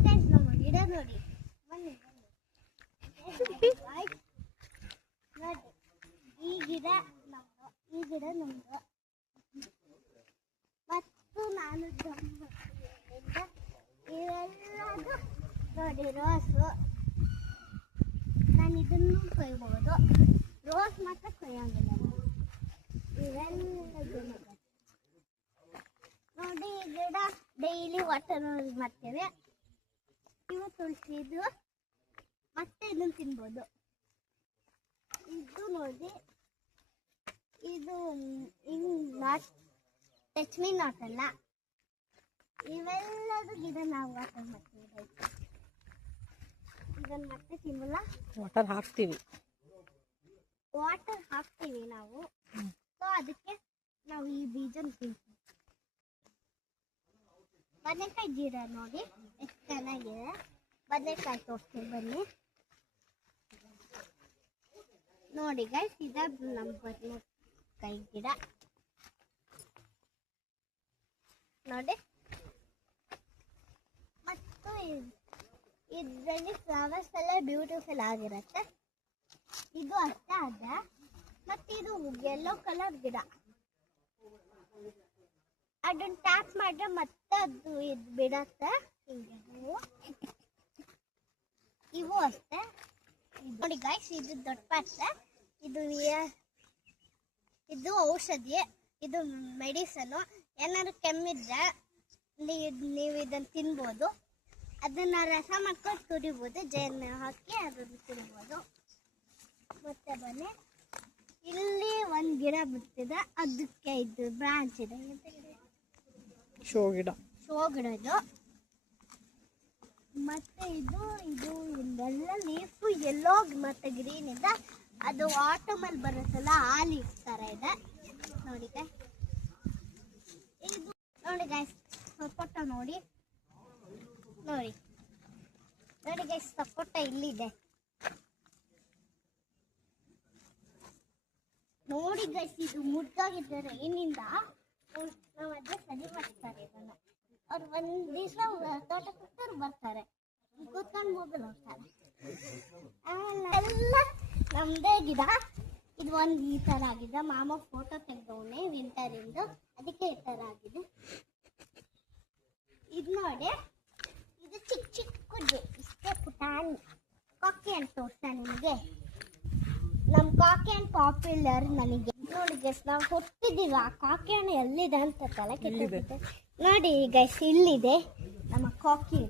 guys ನಮ್ಮ ಗಿಡ ನೋಡಿ ಬನ್ನಿ ನೋಡಿ ಈ ಗಿಡ ನಮ್ದು ಮತ್ತು ನಾನು ಇವೆಲ್ಲದು ನೋಡಿ ರೋಸು ನಾನು ಇದನ್ನು ಕೊಯ್ಬೋದು ರೋಸ್ ಮಾತ್ರ ಕೊಯ್ಯಂಗಿಲ್ಲ ಇವೆಲ್ಲ ನೋಡಿ ಈ ಗಿಡ ಡೈಲಿ ವಾಟರ್ ಮಾಡ್ತೇವೆ ಇವು ತುಳಸಿದು ಮತ್ತೆ ಇದನ್ನು ತಿನ್ಬೋದು ಇದು ನೋಡಿ ಇದು ನಾಟ್ ಟಚ್ ಮೀ ನಾಟ್ ಅಲ್ಲ ಇವೆಲ್ಲದು ಗಿಡ ನಾವು ವಾಟರ್ ಮಾಡ್ತೀವಿ ಇದನ್ನು ಮತ್ತೆ ತಿನ್ನಲ್ಲ ವಾಟರ್ ಹಾಕ್ತೀವಿ ನಾವು ಸೊ ಅದಕ್ಕೆ ನಾವು ಈ ಬೀಜನ ತಿಂತೀವಿ ಬದನೆಕಾಯಿ ಗಿಡ ನೋಡಿ ಎಷ್ಟು ಚೆನ್ನಾಗಿದೆ ಬದನೆಕಾಯಿ ತೋರಿಸ್ತೀವಿ ಬನ್ನಿ ನೋಡಿ ಗೈಸ್ ಇದ ನಮ್ಮ ಬದನೆಕಾಯಿ ಗಿಡ ನೋಡಿ ಮತ್ತು ಇದರಲ್ಲಿ ಫ್ಲವರ್ಸ್ ಎಲ್ಲ ಬ್ಯೂಟಿಫುಲ್ ಆಗಿರುತ್ತೆ ಇದು ಅಷ್ಟೇ ಅದ ಮತ್ತೆ ಇದು ಯೆಲ್ಲೋ ಕಲರ್ ಗಿಡ ಅದನ್ನ ಟ್ಯಾಪ್ ಮಾಡಿದ್ರೆ ಮತ್ತೆ ಅದು ಇದು ಬಿಡತ್ತೆ ಹಿಂಗೆ ಇವು ಅಷ್ಟೇ ನೋಡಿ ಗೈಸ್ ಇದು ದೊಡ್ಡ ಪಾತ್ರೆ ಇದು ಔಷಧಿ ಇದು ಮೆಡಿಸನು ಏನಾದ್ರು ಕೆಮ್ಮಿದ್ರೆ ನೀವು ಇದನ್ನು ತಿನ್ಬೋದು ಅದನ್ನ ರಸ ಮಾಡ್ಕೊಂಡು ಕುಡಿಬೋದು ಜೇನು ಹಾಕಿ ಅದನ್ನು ತಿನ್ಬೋದು ಮತ್ತೆ ಬನ್ನಿ ಇಲ್ಲಿ ಒಂದು ಗಿಡ ಬಿಡ್ತಿದೆ ಅದಕ್ಕೆ ಇದು ಬ್ರಾಂಚ್ ಇದೆ ಶೋ ಗಿಡ ಇದು ಮತ್ತೆ ಇದು ಇದೆಲ್ಲ ಲೀಫು ಎಲ್ಲೋ ಮತ್ತೆ ಗ್ರೀನ್ ಇದೆ ಅದು ಆಟೋಮಲ್ ಬರುತ್ತಲ್ಲ ಆ ಲೀಫ್ ತರ ಇದೆ ನೋಡಿ ಇದು ನೋಡಿ ಗೈಸ್ ಸಪೋಟ ನೋಡಿ ಗೈಸ್ ಸಪೋಟ ಇಲ್ಲಿದೆ ನೋಡಿ ಗೈಸ್ ಇದು ಮುದ್ದಾಗಿದ್ದಾರೆ ಏನಿಂದ ನಾವು ಅದೇ ಸರಿ ಮಾಡ್ತಾರೆ ಇದನ್ನ ಅವ್ರು ಒಂದು ದಿವಸ ತೋಟಕ್ಕೆ ಬರ್ತಾರೆ ಕೂತ್ಕೊಂಡು ಮೊಬೈಲ್ ಹೋಗ್ತಾರೆ ಎಲ್ಲ ನಮ್ಮದೇ ಗಿಡ ಇದು ಒಂದು ಈ ಥರ ಆಗಿದೆ ಮಾಮ ಫೋಟೋ ತೆಗೆದವನೆ ವಿಂಟರಿಂದು ಅದಕ್ಕೆ ಈ ಥರ ಆಗಿದೆ ಇದು ನೋಡಿ ಇದು ಚಿಕ್ಕದು ಇಷ್ಟೇ ಪುಟಾಣಿ ಕಾಕಿ ಅಂತ ತೋರಿಸ್ತಾ ನಿಮಗೆ ನಮ್ಮ ಕಾಕಿ ಅಂಡ್ ಪಾಪ್ಯುಲರ್ ನನಗೆ ನೋಡಿ ಗೈಸ್ ನಾವು ಹುಟ್ಟಿದ್ದೀವಿ ಆ ಕಾಕಿ ಹಣ್ಣು ಎಲ್ಲಿದೆ ಅಂತ ತಲೆ ಕೆಟ್ಟಿದೆ ನೋಡಿ ಗೈಸ್ ಇಲ್ಲಿದೆ ನಮ್ಮ ಕಾಕಿ